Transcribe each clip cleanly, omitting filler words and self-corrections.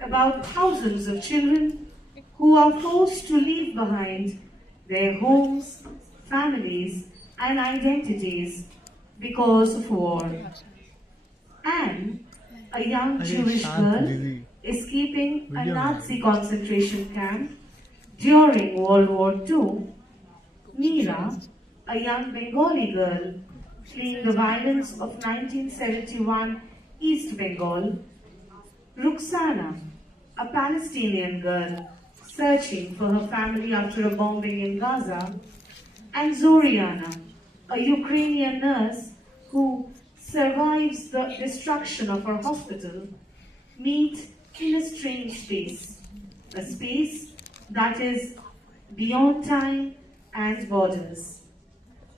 about thousands of children who are forced to leave behind their homes, families, and identities because of war. Anne, a young Jewish girl, escaping a Nazi concentration camp during World War II. Neera, a young Bengali girl fleeing the violence of 1971 East Bengal. Ruksana, a Palestinian girl searching for her family after a bombing in Gaza. And Zoriyana, a Ukrainian nurse who survives the destruction of her hospital, meet in a strange space, a space that is beyond time and borders.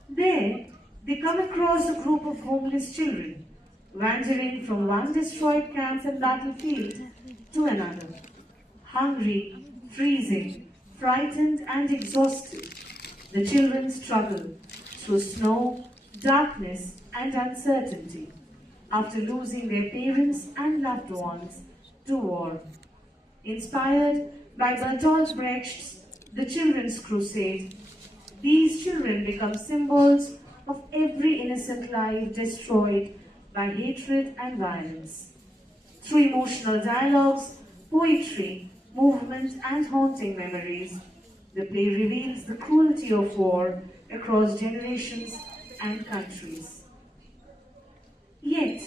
There, they come across a group of homeless children, wandering from one destroyed camp and battlefield to another, hungry, freezing, frightened, and exhausted. The children struggle through snow, darkness, and uncertainty after losing their parents and loved ones to war. Inspired by Bertolt Brecht's The Children's Crusade, these children become symbols of every innocent life destroyed by hatred and violence. Through emotional dialogues, poetry, movement, and haunting memories, the play reveals the cruelty of war across generations and countries. Yet,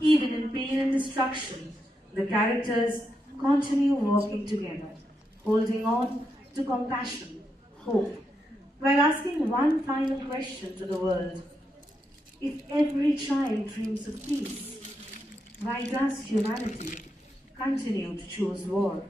even in pain and destruction, the characters continue working together, holding on to compassion, hope, while asking one final question to the world. If every child dreams of peace, why does humanity continue to choose war?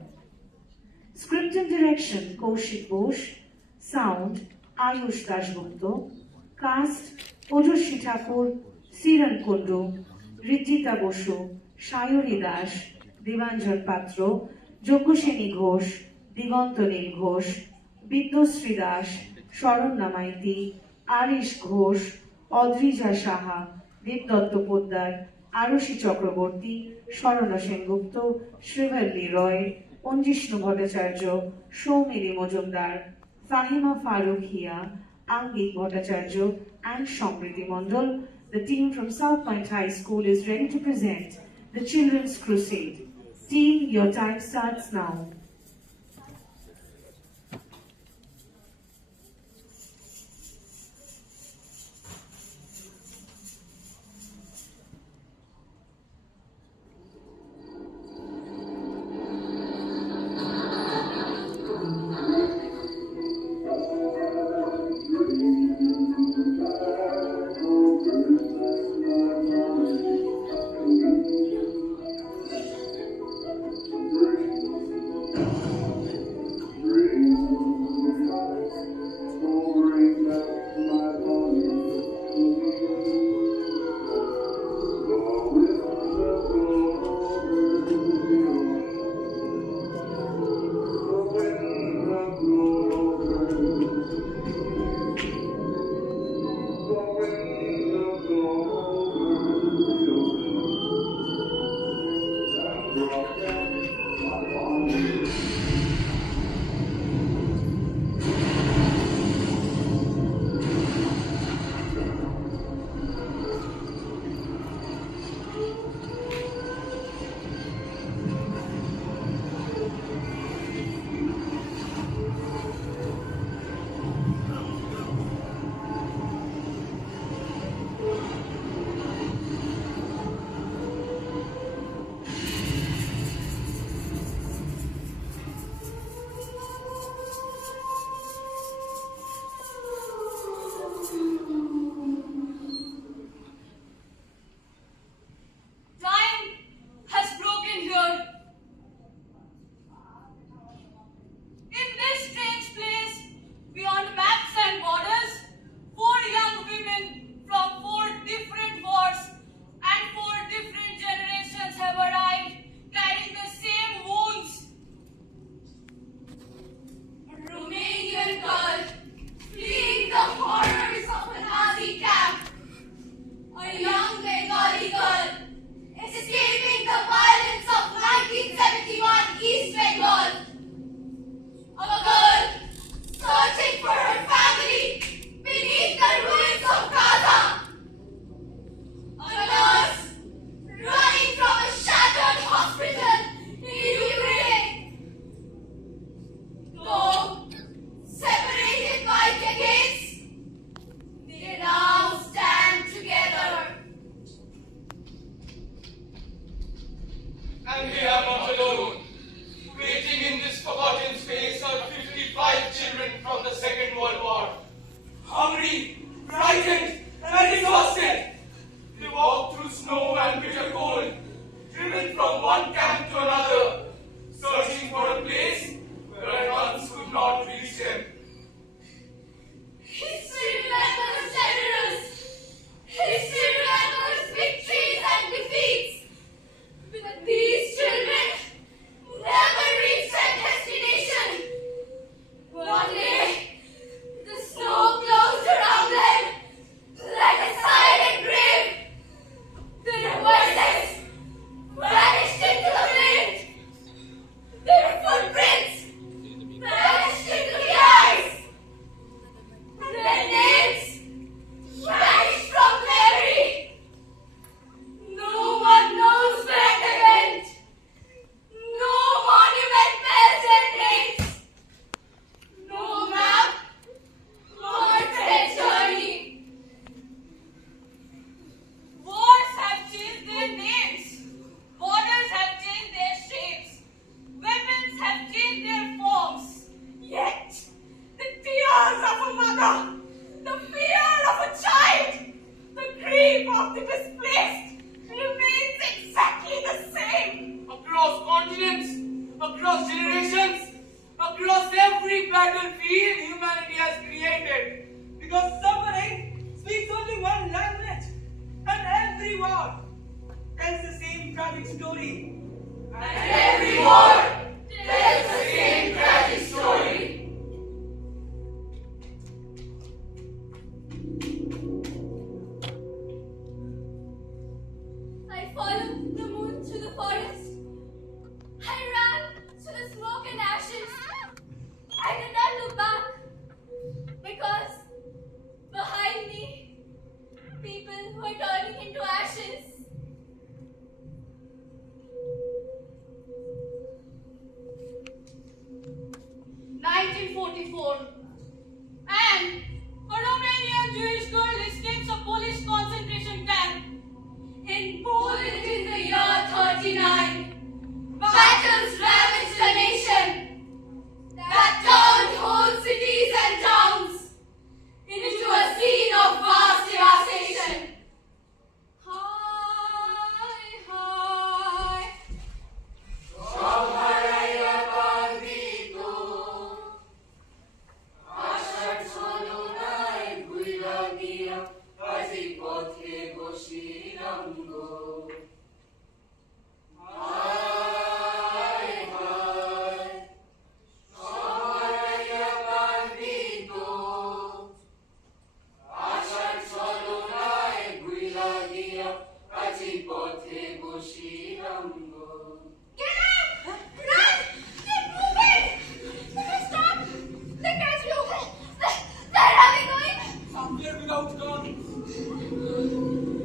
Script and direction, Kaushik Ghosh. Sound, Ayush Dashgupta. Cast, Ojoshi Thakur, Siran Kundu, Rijita Boshu, Shayuri Dash, Divanjan Patro, Jokusheni Ghosh, Digantonil Ghosh, Biddosri Dash, Sharon Namaiti, Arish Ghosh, Odrija Saha, Devdotto Poddar, Arushi Chakraborty, Sharana Sengupta, Shrivalli Roy, Onjishnu Bhattacharya, Soumili Mojumdar, Fahima Farookhia, Angik Bhattacharya, and Samriti Mondal. The team from South Point High School is ready to present The Children's Crusade. Team, your time starts now. And they are not alone. Waiting in this forgotten space are 55 children from the Second World War. Hungry, frightened, and exhausted. They walk through snow and bitter cold, driven from one camp to another, searching for a place where guns could not reach them. History remembers generals. History remembers victories and defeats. But these children never reach their destination. One day, the snow closed around them like a silent grave. Their voices vanished into the wind. Their footprints vanished into the ice. Their names vanished from memory. No one knows where they went. No monument bears their names. No map marks their journey. Wars have changed their names. Borders have changed their shapes. Weapons have changed their forms. Yet, the tears of a mother, the fear of a child, the grief of the displaced remains exactly the same. Across continents, across generations, across every battlefield humanity has created. Because suffering speaks only one language, and every war tells the same tragic story. And every war tells the same tragic story. I followed the moon through the forest. I ran through the smoke and ashes. I did not look back because behind me, people were turning into ashes. And a Romanian Jewish girl escapes a Polish concentration camp. In Poland in the year 39, battles ravaged the nation that turned whole cities and towns into a scene of vast devastation.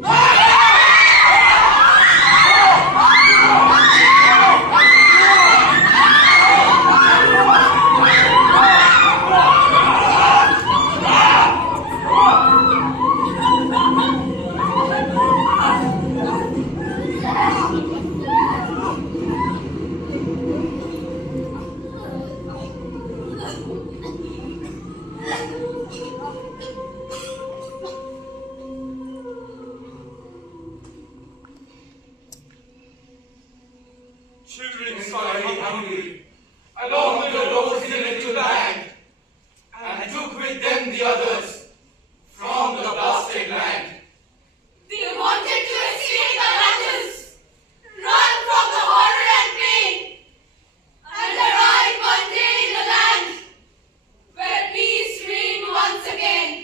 Hi, hi. Children started hungry, along with the roads into land, and took with them the others from the blasted land. They wanted to escape the battles, run from the horror and pain, and arrive one day in a land where peace reigned once again.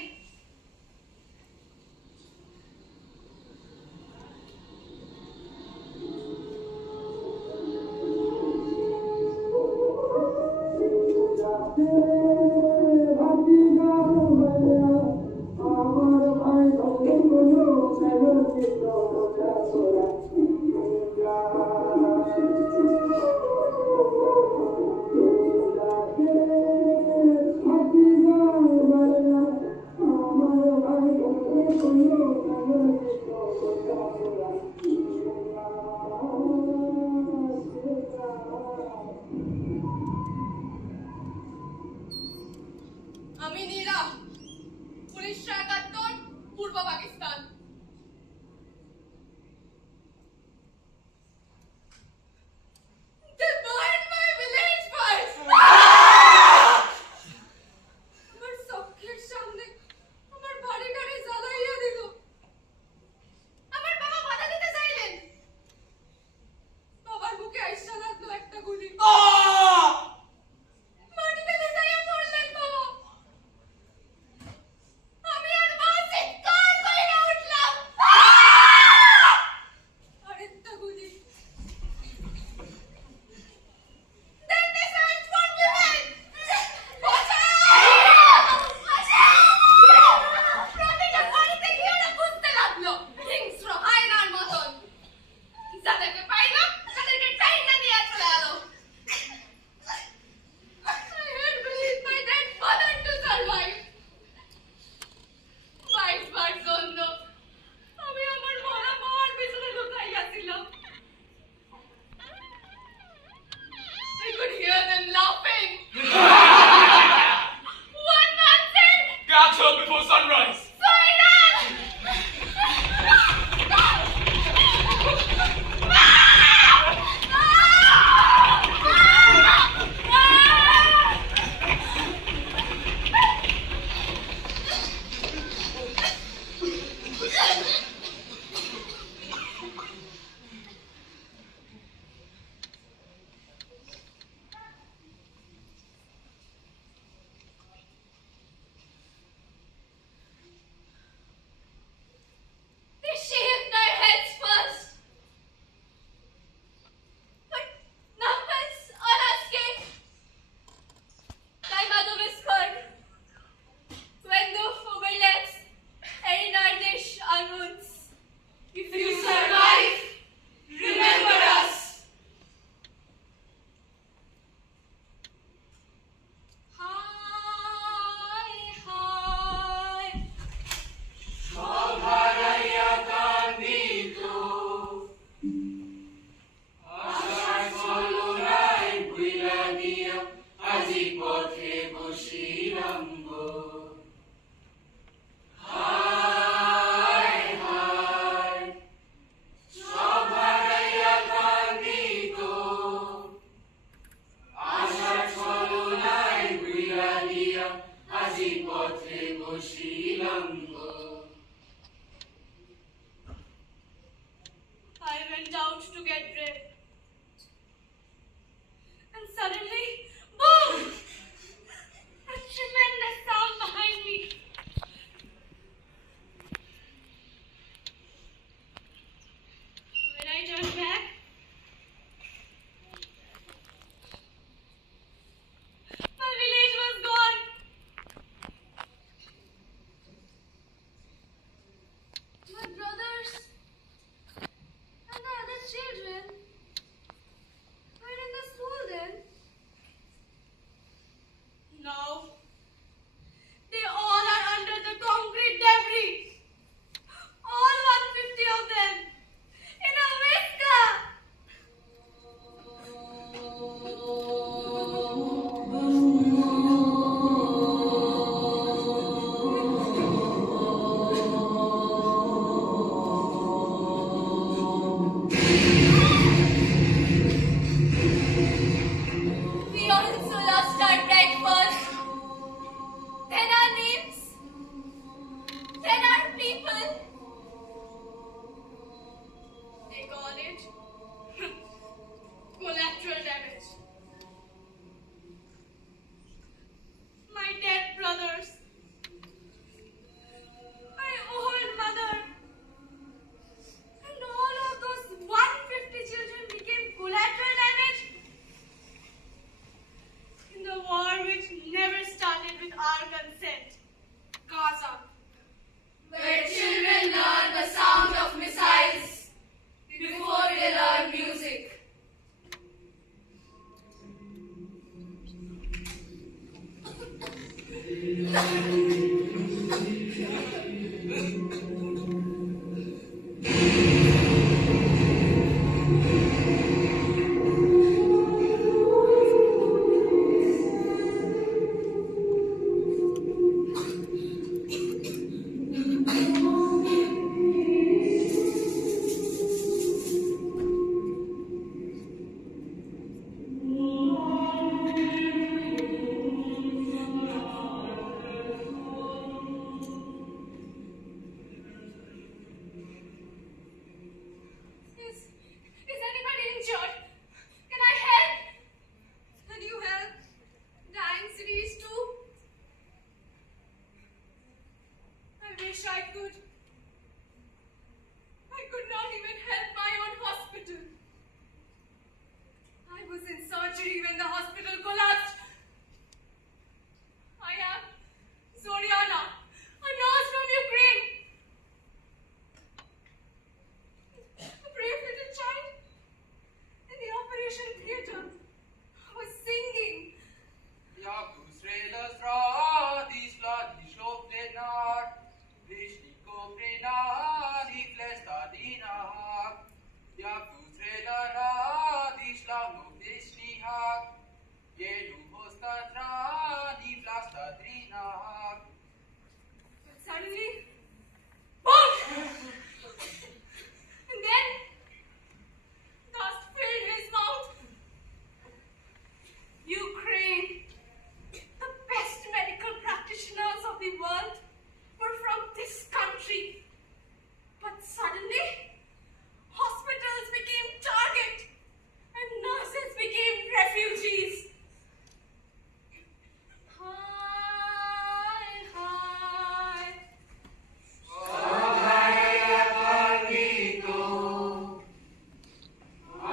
দিয়া আজি পথে বসিলাম গো। হায় হায় সব হারাইয়া কান্দিত, আশার ছলনায় ভুইলা দিয়া আজি পথে বসিলাম গো। I went out to get bread. And suddenly, boom! A tremendous sound behind me. When I turned back, my village was gone. My brothers and the other children were in the school then. Now, they all are under the concrete debris. All 150 of them. In a whisker. We also lost our breakfast. Then our names. Then our people. They call it collateral damage. My dead brothers. My old mother. And all of those 150 children became collateral damage in the war which never started with our consent. Gaza. Where children learn the sound of missiles before they learn music. Is anybody injured? Can I help? Can you help dying cities too? I wish I could. I could not even help my own hospital. I was in surgery when the hospital collapsed. I am Zoriyana, a nurse from Ukraine. A brave little child in the operation theater was singing. Jak Israel radis ladis loftenar, Vishliko prenari flestadinahak. Jak Israel radis lamofesnihak, Jedu hostadrani flastadrinahak. But suddenly, boom! And then, dust filled his mouth. Ukraine, the best medical practitioners of the world, were from this country. But suddenly, hospitals became target and nurses became refugees. Hi, hi. সব হারাইয়া কান্দিত,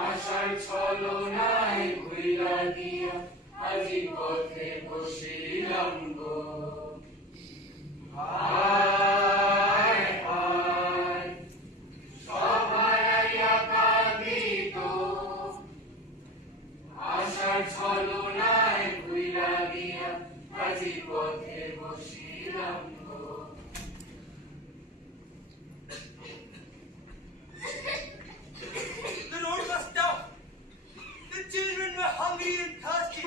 আশার ছলনায় ভুইলা দিয়া আজি পথে বসিলাম গো। হায় হায় সব হারাইয়া কান্দিত, আশার ছলনায় ভুইলা দিয়া আজি পথে বসিলাম গো। The road was tough. The children were hungry and thirsty.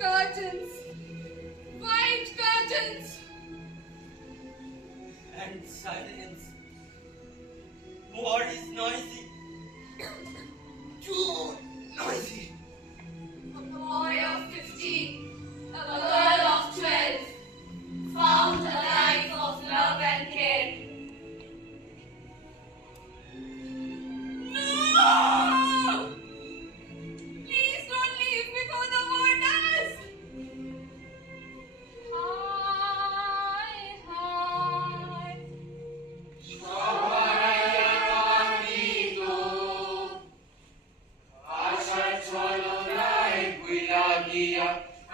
Curtains. White curtains. And silence. What is noisy? Too noisy. A boy of 15, a girl of 12, found a life of love and care. No! Please don't leave before the war does! Hi, hi.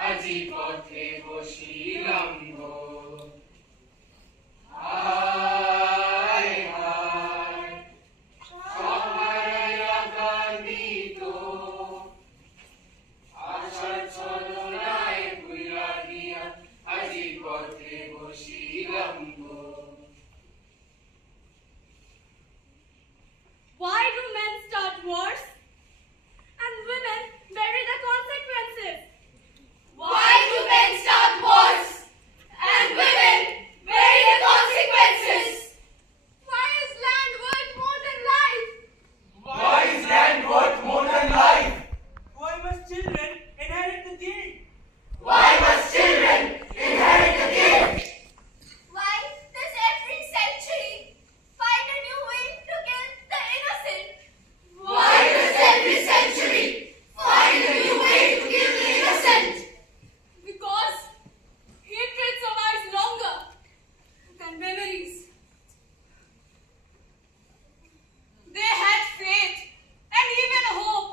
আজি পথে বসিলাম গো Why do men start wars and women bury the consequences? Why do men start wars and women bury the consequences? Why is land worth more than life? Why is land worth more than life? Why must children inherit the guilt? Why must children inherit the guilt? Why does every century find a new way to kill the innocent? Why does every century find a new way to kill the innocent? Because hatred survives longer than memories. They had faith and even hope,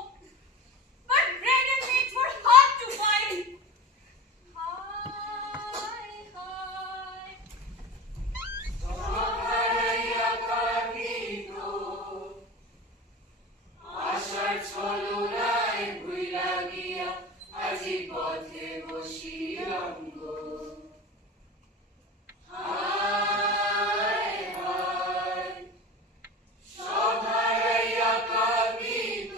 but bread and meat were hard to find. Hi, hi. আশার ছলনায় ভুইলা গিয়া আজি পথে বসিলাম গো হায় হায় সব হারাইয়া কাঁদিত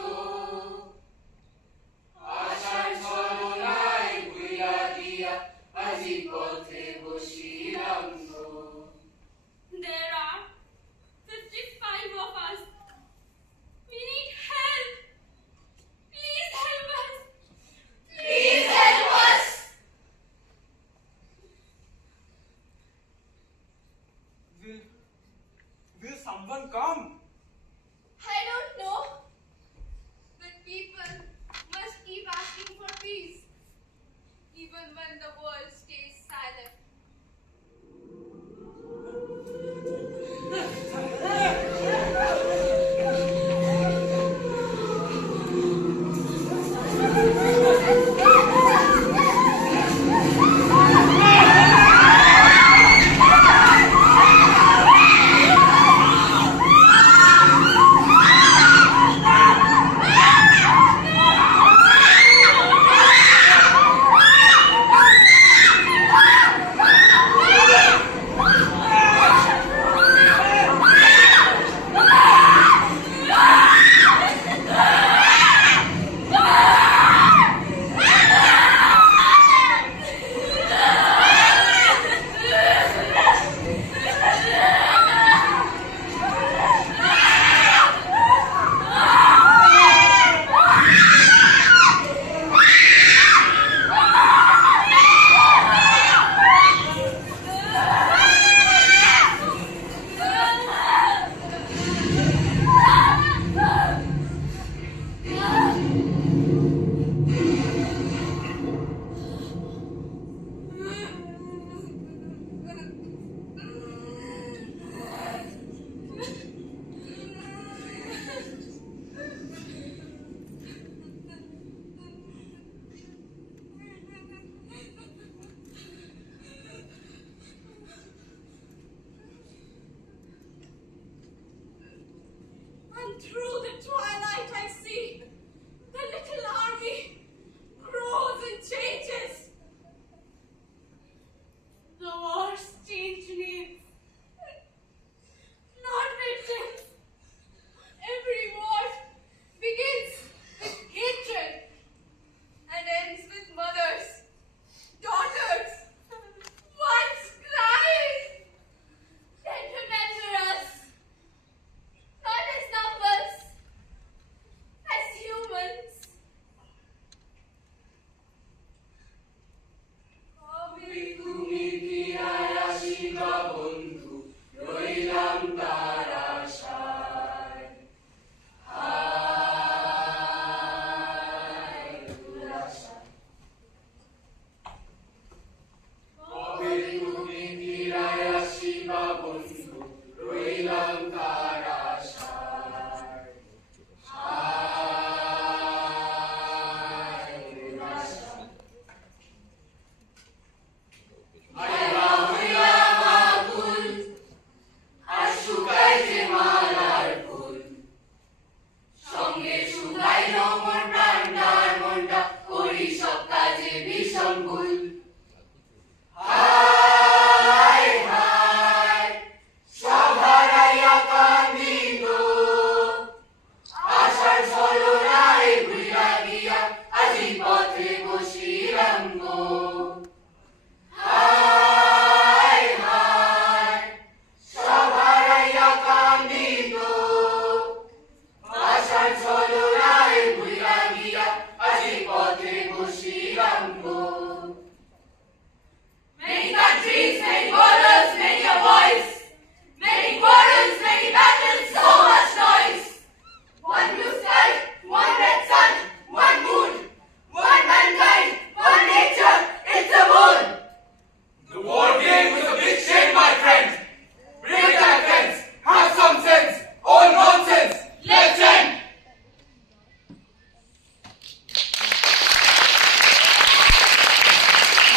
আশার ছলনায় ভুইলা গিয়া আজি পথে বসিলাম গো There are 55 of us. We need help. Please help us. Please help us. Will someone come? I don't know. But people must keep asking for peace, even when the world stays silent. And through the twilight I see the little army grows and changes. The wars change names, not victims. Every war begins with hatred and ends with mothers come home.